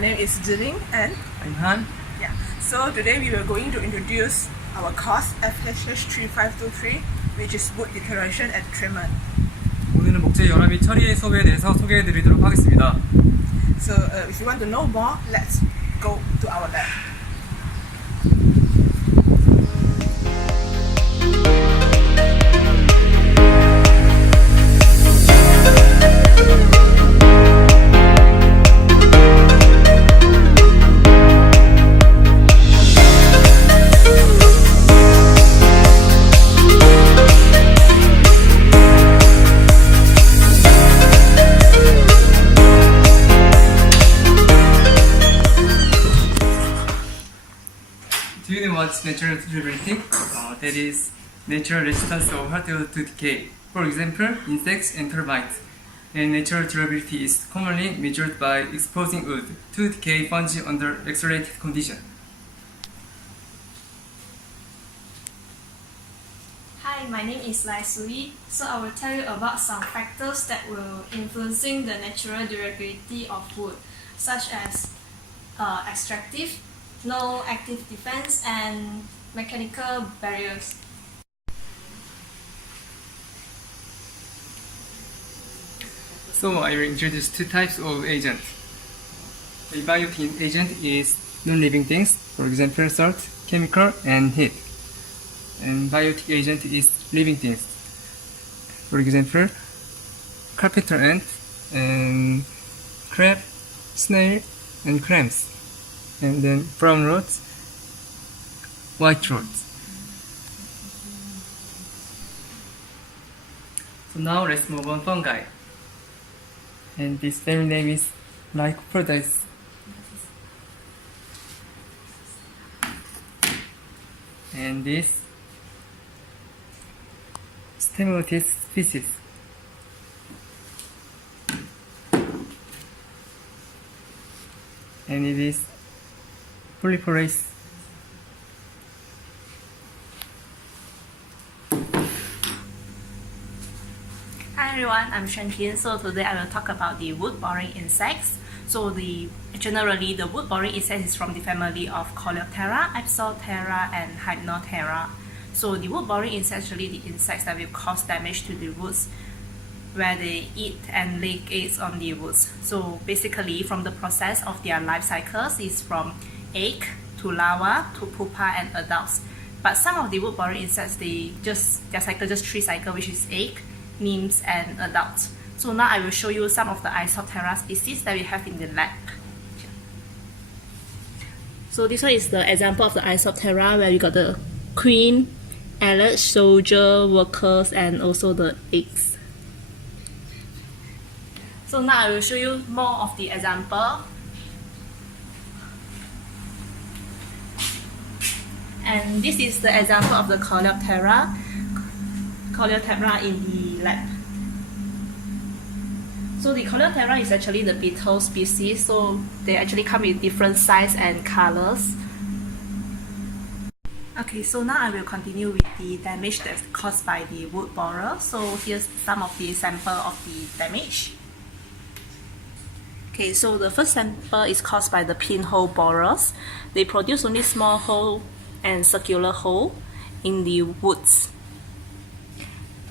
name is Ziling and I'm Han. yeah. So today we are going to introduce our course FHH3523, which is wood deterioration and treatment. 오늘은 목재 열화 및 처리의 수업에 대해서 소개해드리도록 하겠습니다. So if you want to know more, let's go to our lab. Do you know what's natural durability? That is natural resistance of hardware to decay. For example, insects and termites. And natural durability is commonly measured by exposing wood to decay fungi under accelerated conditions. Hi, my name is Lai Sui. So I will tell you about some factors that will influencing the natural durability of wood, such as extractive, no active defense, and mechanical barriers. So I will introduce two types of agents. A biotic agent is non-living things, for example salt, chemical, and heat. And biotic agent is living things, for example carpenter ant, and crab, snail, and clams. And then brown rods, white rods. So now let's move on fungi. And this family name is Lycopodidae. And this Stematotis species. And it is Polyporase. Hi everyone, I'm Shen Tian. So today I will talk about the wood-boring insects. So generally the wood-boring insect is from the family of Coleoptera, Ipsoptera, and Hypnoptera. So the wood-boring insects are actually the insects that will cause damage to the woods, where they eat and lay eggs on the woods. So basically from the process of their life cycles is from egg to larva to pupa and adults. But some of the wood-boring insects, their cycle just 3 cycles, which is egg, nymphs, and adults. So now I will show you some of the Isoptera species that we have in the lab. So this one is the example of the Isoptera, where we got the queen, alert, soldier, workers, and also the eggs. So now I will show you more of the example. And this is the example of the Coleoptera in the lab. So the Coleoptera is actually the beetle species, so they actually come with different size and colors. Okay, so now I will continue with the damage that's caused by the wood borer. So here's some of the sample of the damage. Okay, so the first sample is caused by the pinhole borers. They produce only small hole and circular hole in the woods.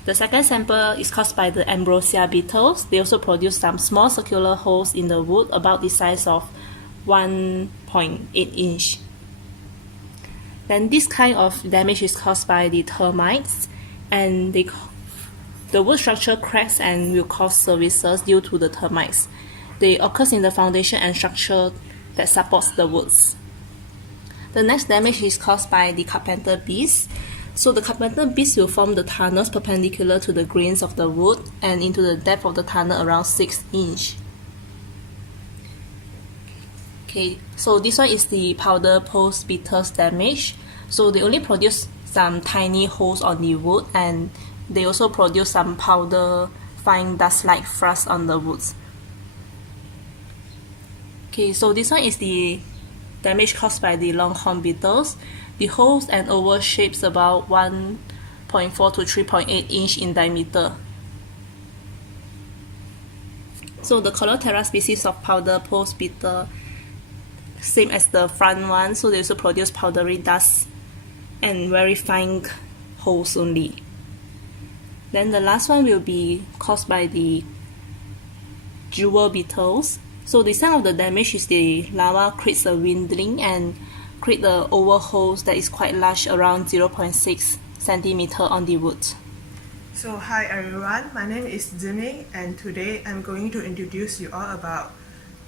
The second sample is caused by the ambrosia beetles. They also produce some small circular holes in the wood about the size of 1.8 inch. Then this kind of damage is caused by the termites, and the wood structure cracks and will cause services due to the termites. They occur in the foundation and structure that supports the woods. The next damage is caused by the carpenter bees. So the carpenter bees will form the tunnels perpendicular to the grains of the wood and into the depth of the tunnel around 6 inch. Okay, so this one is the powder post beetles damage. So they only produce some tiny holes on the wood, and they also produce some powder fine dust-like frost on the woods. Okay, so this one is the damage caused by the longhorn beetles. The holes and oval shapes about 1.4 to 3.8 inch in diameter. So the Coleoptera species of powder post beetle same as the front one, so they also produce powdery dust and very fine holes only. Then the last one will be caused by the jewel beetles. So the sign of the damage is the lava creates a winding and create the oval holes that is quite large, around 0.6 centimeter on the wood. So hi everyone, my name is Ziming and today I'm going to introduce you all about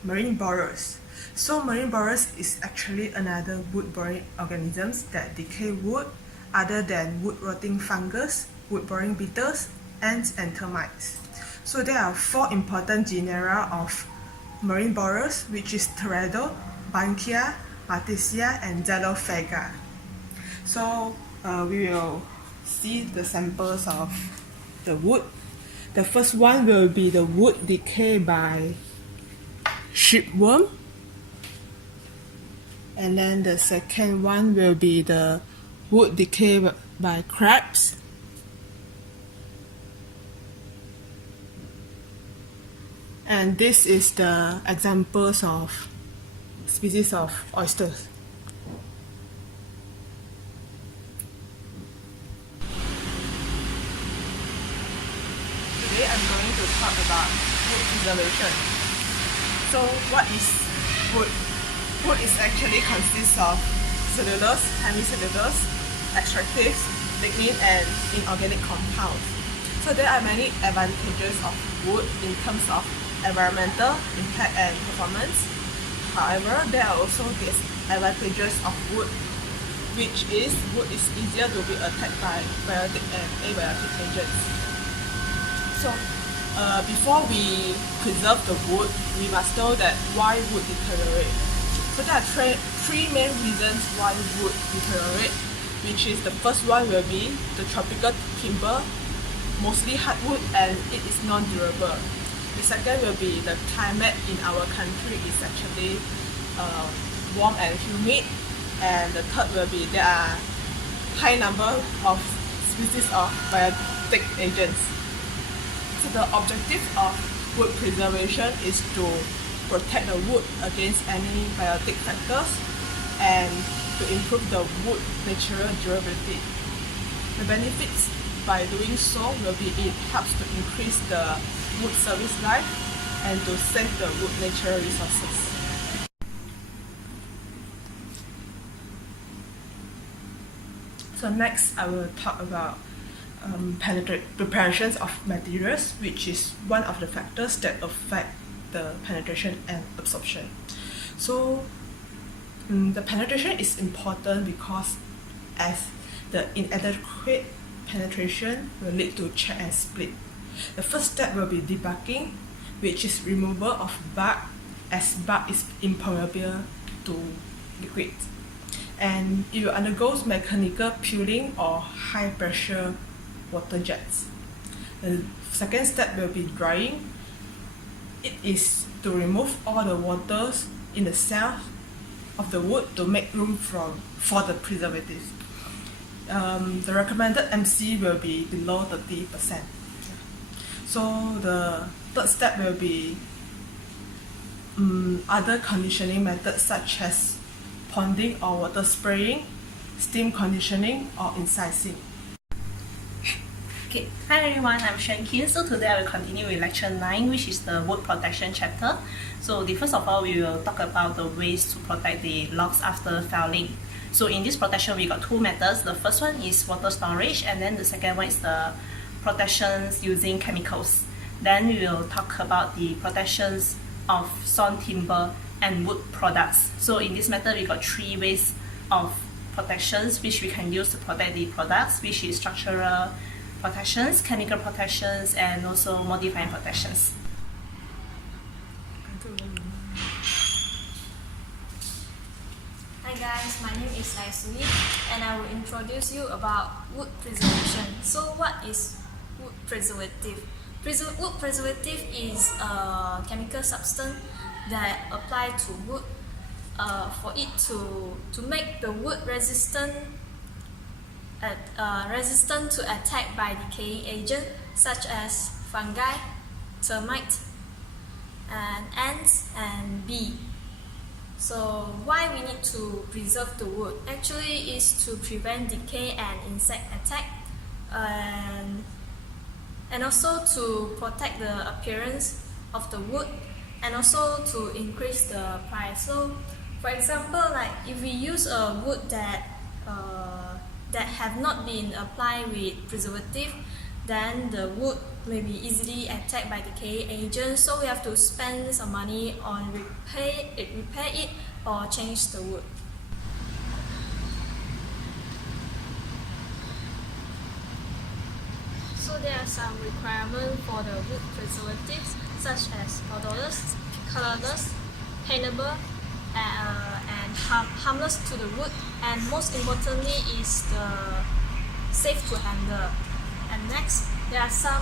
marine borers. So marine borers is actually another wood-boring organisms that decay wood other than wood-rotting fungus, wood-boring beetles, ants and termites. So there are 4 important genera of marine borers, which is Teredo, Bankia, Martesia and Xylophaga. So we will see the samples of the wood. The first one will be the wood decay by shipworm, and then the second one will be the wood decay by crabs, and this is the examples of species of oysters. Today I'm going to talk about wood preservation. So what is wood? Wood is actually consists of cellulose, hemicellulose, extractives, lignin and inorganic compounds. So there are many advantages of wood in terms of environmental impact and performance. However, there are also disadvantages of wood, which is wood is easier to be attacked by biotic and abiotic agents. So before we preserve the wood, we must know that why wood deteriorate. So there are 3 main reasons why wood deteriorate, which is the first one will be the tropical timber, mostly hardwood and it is non-durable. The second will be the climate in our country is actually warm and humid, and the third will be there are high number of species of biotic agents. So the objective of wood preservation is to protect the wood against any biotic factors and to improve the wood natural durability. The benefits by doing so will be it helps to increase the wood service life and to save the wood natural resources. So next I will talk about preparations of materials, which is one of the factors that affect the penetration and absorption. So the penetration is important because as the inadequate penetration will lead to crack and split. The first step will be debarking, which is removal of bark, as bark is impermeable to liquid, and it will undergo mechanical peeling or high pressure water jets. The second step will be drying. It is to remove all the waters in the cell of the wood to make room for the preservatives. The recommended MC will be below 30%. So the third step will be other conditioning methods such as ponding or water spraying, steam conditioning or incising. Okay, hi everyone, I'm Shankin. So today I will continue with lecture 9, which is the wood protection chapter. So first of all, we will talk about the ways to protect the logs after felling. So in this protection, we got 2 methods. The first one is water storage, and then the second one is the protections using chemicals. Then we will talk about the protections of sawn timber and wood products. So in this method, we got 3 ways of protections which we can use to protect the products, which is structural protections, chemical protections, and also modifying protections. Hi guys, my name is Naisui and I will introduce you about wood preservation. So what is wood preservative? Wood preservative is a chemical substance that apply to wood for it to make the wood resistant to attack by decaying agents such as fungi, termites, and ants and bee. So why we need to preserve the wood? Actually is to prevent decay and insect attack, and also to protect the appearance of the wood, and also to increase the price. So for example, like if we use a wood that have not been applied with preservative, then the wood may be easily attacked by decay agents, so we have to spend some money on repair it or change the wood. So there are some requirements for the wood preservatives, such as odorless, colorless, paintable, and harmless to the wood, and most importantly is the safe to handle. And next, there are some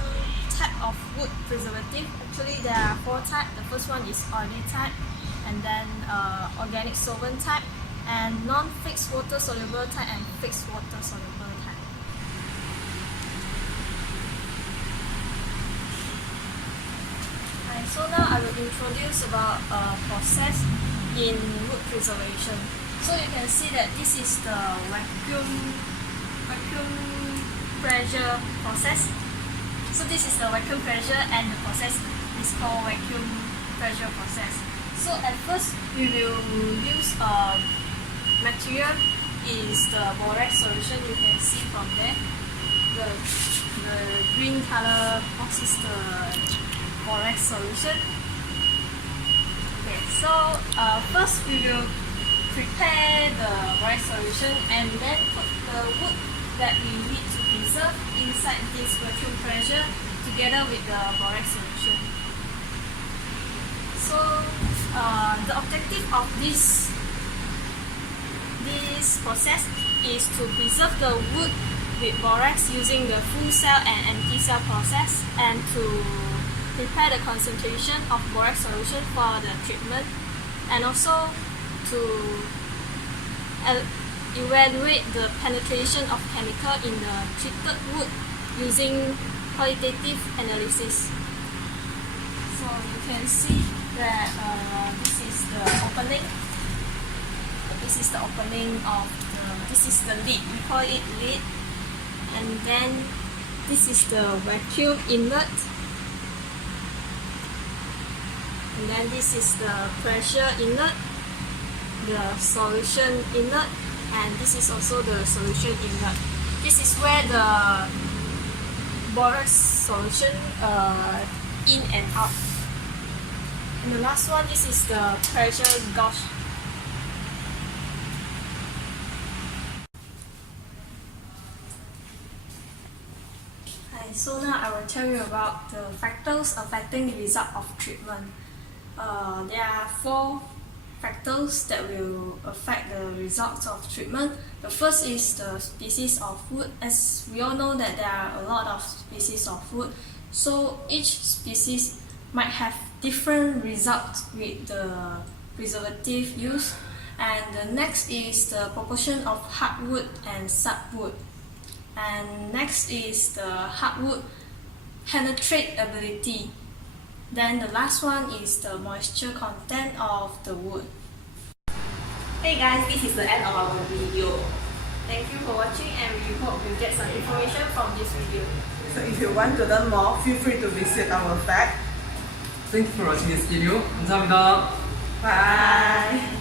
type of wood preservative. Actually, there are 4 types. The first one is oily type, and then organic solvent type, and non-fixed water soluble type, and fixed water soluble type. So now I will introduce about process in wood preservation. So you can see that this is the vacuum pressure process. So this is the vacuum pressure, and the process is called vacuum pressure process. So at first we will use material is the borax solution. You can see from there the green color box is the borax solution. Okay, so first we will prepare the borax solution and then put the wood that we need to preserve inside this vacuum pressure together with the borax solution. So the objective of this process is to preserve the wood with borax using the full cell and empty cell process, and to prepare the concentration of borax solution for the treatment, and also to evaluate the penetration of chemical in the treated wood using qualitative analysis. So you can see that this is the opening. This is the opening of this is the lid. We call it lid, and then this is the vacuum inlet, and then this is the pressure inlet, the solution inlet, and this is also the solution inlet. This is where the borax solution in and out. And the last one, this is the pressure gauge. So now I will tell you about the factors affecting the result of treatment. There are 4 factors that will affect the results of treatment. The first is the species of wood. As we all know that there are a lot of species of wood, so each species might have different results with the preservative use. And the next is the proportion of hardwood and softwood. And next is the hardwood penetrate ability. Then the last one is the moisture content of the wood. Hey guys, this is the end of our video. Thank you for watching, and we hope you get some information from this video. So if you want to learn more, feel free to visit our fact. Thank you for watching this video. 감사합니다. Bye.